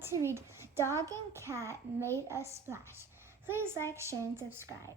going to read Dog and Cat Made a Splash. Please like, share, and subscribe.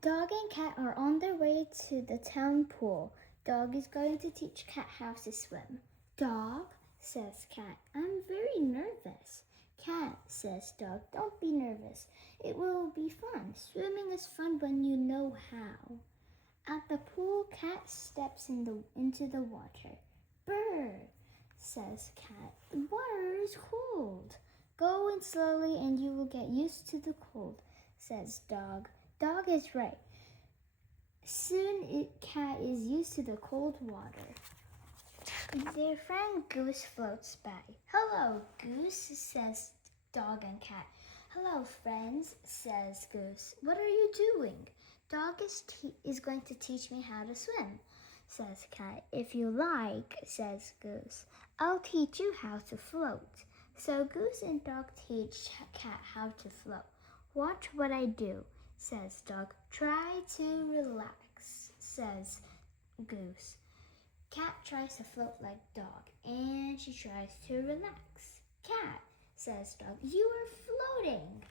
Dog and Cat are on their way to the town pool. Dog is going to teach Cat how to swim. Dog, says Cat, I'm very nervous. Cat, says Dog, don't be nervous. It will be fun. Swimming is fun when you know how. At the pool, Cat steps into the water. Brr, says Cat. The water is cold. Go in slowly and you will get used to the cold, says Dog. Dog is right. Soon Cat is used to the cold water. Their friend Goose floats by. Hello, Goose, says Dog and Cat. Hello, friends, says Goose. What are you doing? Dog is going to teach me how to swim, says Cat. If you like, says Goose, I'll teach you how to float. So Goose and Dog teach Cat how to float. Watch what I do, says Dog. Try to relax, says Goose. Cat tries to float like Dog, and she tries to relax. Cat, says Dog, you are floating.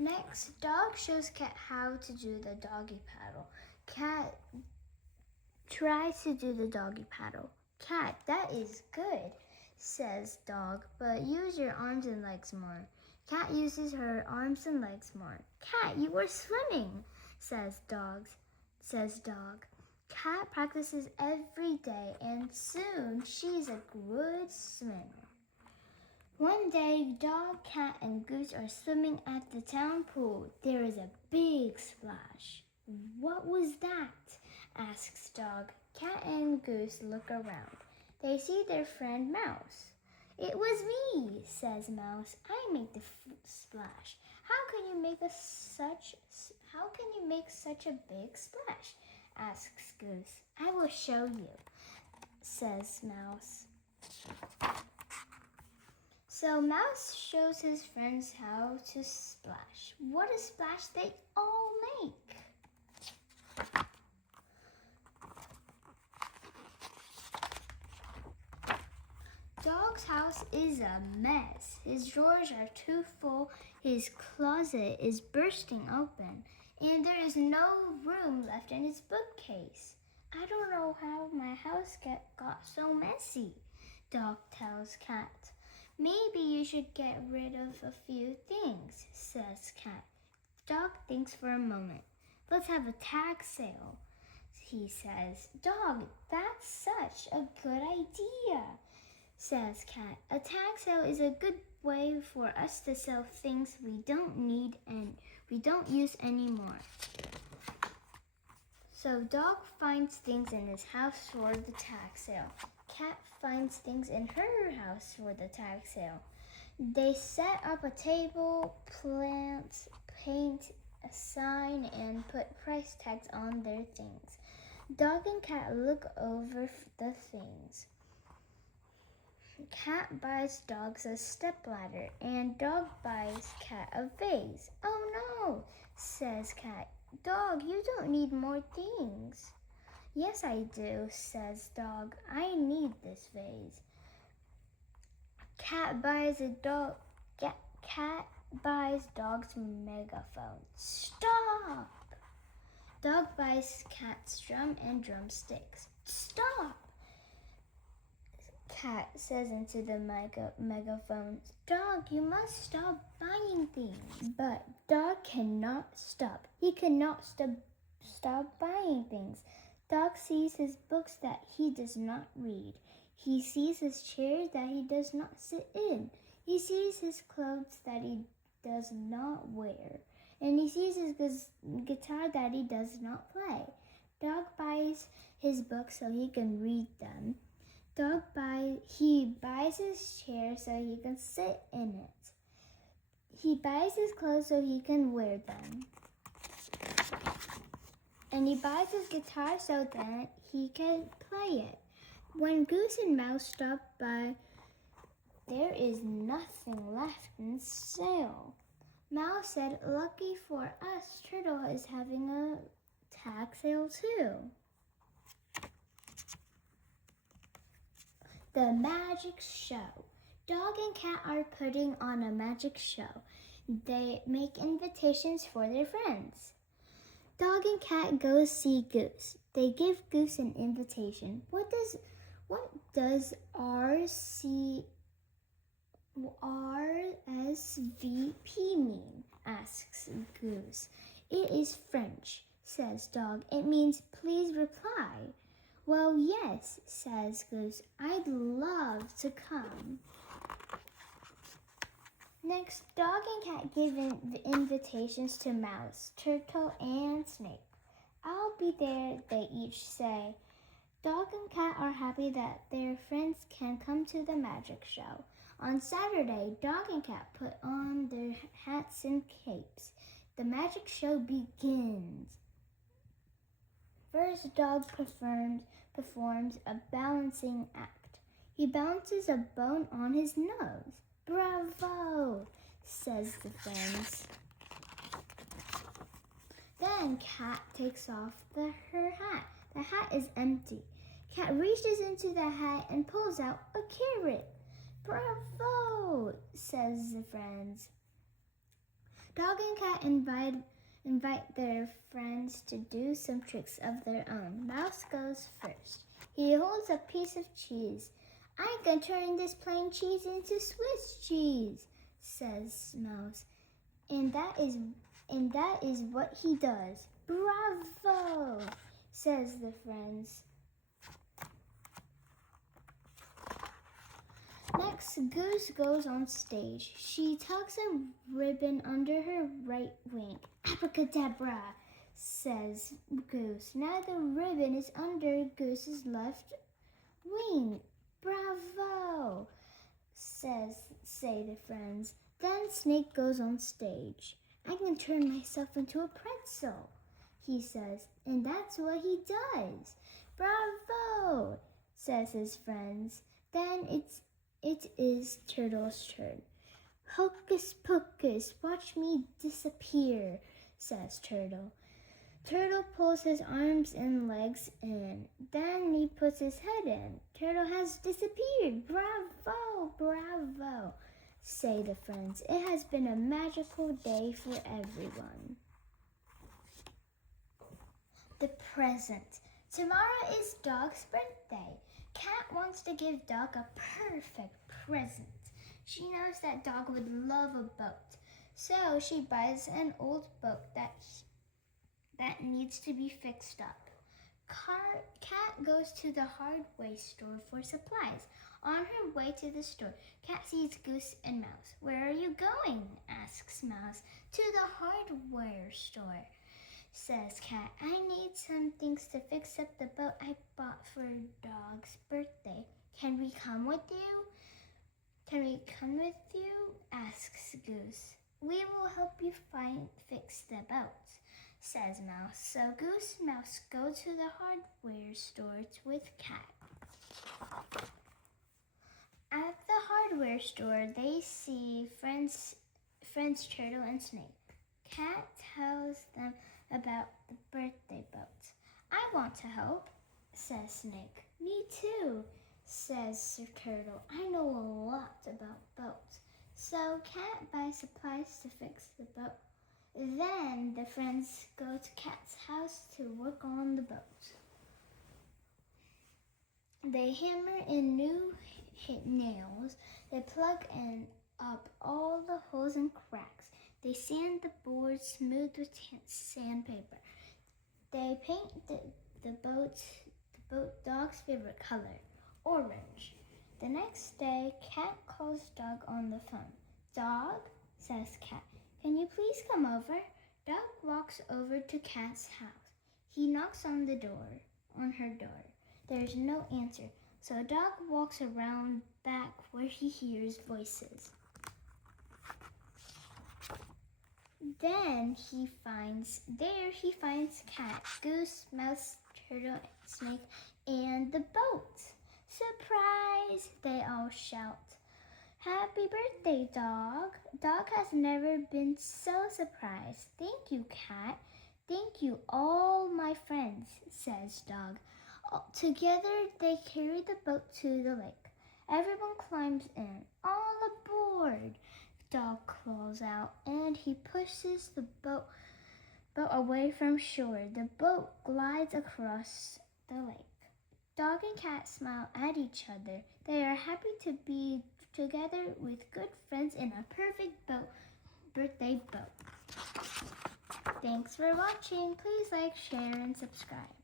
Next, Dog shows Cat how to do the doggy paddle. Cat tries to do the doggy paddle. Cat, that is good, says Dog, but use your arms and legs more. Cat uses her arms and legs more. Cat, you are swimming, says Dog. Cat practices every day, and soon she's a good swimmer. One day, Dog, Cat, and Goose are swimming at the town pool. There is a big splash. What was that? Asks Dog. Cat and Goose look around. They see their friend Mouse. It was me, says Mouse. I made the splash. How can you make such a big splash? Asks Goose. I will show you, says Mouse. So Mouse shows his friends how to splash. What a splash they all make! Dog's house is a mess. His drawers are too full, his closet is bursting open, and there is no room left in his bookcase. I don't know how my house got so messy, Dog tells Cat. Maybe you should get rid of a few things, says Cat. Dog thinks for a moment. Let's have a tag sale, he says. Dog, that's such a good idea, says Cat. A tag sale is a good way for us to sell things we don't need and we don't use anymore. So Dog finds things in his house for the tag sale. Cat finds things in her house for the tag sale. They set up a table, plants, paint a sign, and put price tags on their things. Dog and Cat look over the things. Cat buys Dog a stepladder, and Dog buys Cat a vase. Oh no, says Cat. Dog, you don't need more things. Yes, I do, says Dog. I need this vase. Cat buys Dog's megaphone. Stop! Dog buys Cat's drum and drumsticks. Stop! Cat says into the megaphone. Dog, you must stop buying things. But Dog cannot stop. He cannot stop buying things. Dog sees his books that he does not read. He sees his chairs that he does not sit in. He sees his clothes that he does not wear. And he sees his guitar that he does not play. Dog buys his books so he can read them. He buys his chair so he can sit in it. He buys his clothes so he can wear them. And he buys his guitar so that he can play it. When Goose and Mouse stop by, there is nothing left in sale. Mouse said, lucky for us, Turtle is having a tag sale too. The magic show. Dog and cat are putting on a magic show. They make invitations for their friends. Dog and cat go see Goose. They give Goose an invitation. What does RSVP mean? Asks Goose. It is French, says Dog. It means please reply. Well, yes, says Goose. I'd love to come. Next, Dog and Cat give invitations to Mouse, Turtle, and Snake. I'll be there, they each say. Dog and Cat are happy that their friends can come to the magic show. On Saturday, Dog and Cat put on their hats and capes. The magic show begins. First, Dog performs a balancing act. He balances a bone on his nose. Bravo, says the friends. Then Cat takes off her hat. The hat is empty. Cat reaches into the hat and pulls out a carrot. Bravo, says the friends. Dog and Cat invite their friends to do some tricks of their own. Mouse goes first. He holds a piece of cheese. I can turn this plain cheese into Swiss cheese, says Mouse. And that is what he does. Bravo, says the friends. Next, Goose goes on stage. She tucks a ribbon under her right wing. Abracadabra, says Goose. Now the ribbon is under Goose's left wing. Bravo, say the friends. Then Snake goes on stage. I can turn myself into a pretzel, he says, and that's what he does. Bravo, says his friends. Then it is Turtle's turn. Hocus pocus, watch me disappear, says Turtle. Turtle pulls his arms and legs in. Then he puts his head in. Turtle has disappeared. Bravo, bravo, say the friends. It has been a magical day for everyone. The present. Tomorrow is Dog's birthday. Cat wants to give Dog a perfect present. She knows that Dog would love a boat. So she buys an old boat that needs to be fixed up. Cat goes to the hardware store for supplies. On her way to the store, Cat sees Goose and Mouse. Where are you going? Asks Mouse. To the hardware store, says Cat. I need some things to fix up the boat I bought for Dog's birthday. Can we come with you? Asks Goose. We will help you fix the boat, says Mouse. So Goose and Mouse go to the hardware store with Cat. At the hardware store, they see friends Turtle and Snake. Cat tells them about the birthday boat. I want to help, says Snake. Me too, says Sir Turtle. I know a lot about boats. So Cat buys supplies to fix the boat. Then the friends go to Cat's house to work on the boat. They hammer in new nails. They plug up all the holes and cracks. They sand the board smooth with sandpaper. They paint the boat Dog's favorite color, orange. The next day, Cat calls Dog on the phone. Dog, says Cat, can you please come over? Dog walks over to Cat's house. He knocks on her door. There's no answer, so Dog walks around back where he hears voices. Then he finds Cat, Goose, Mouse, Turtle, Snake, and the boat. Surprise! They all shout. Happy birthday, Dog. Dog has never been so surprised. Thank you, Cat. Thank you, all my friends, says Dog. Together they carry the boat to the lake. Everyone climbs in. All aboard! Dog calls out, and he pushes the boat away from shore. The boat glides across the lake. Dog and cat smile at each other. They are happy to be together with good friends in a perfect birthday boat. Thanks for watching. Please like, share, and subscribe.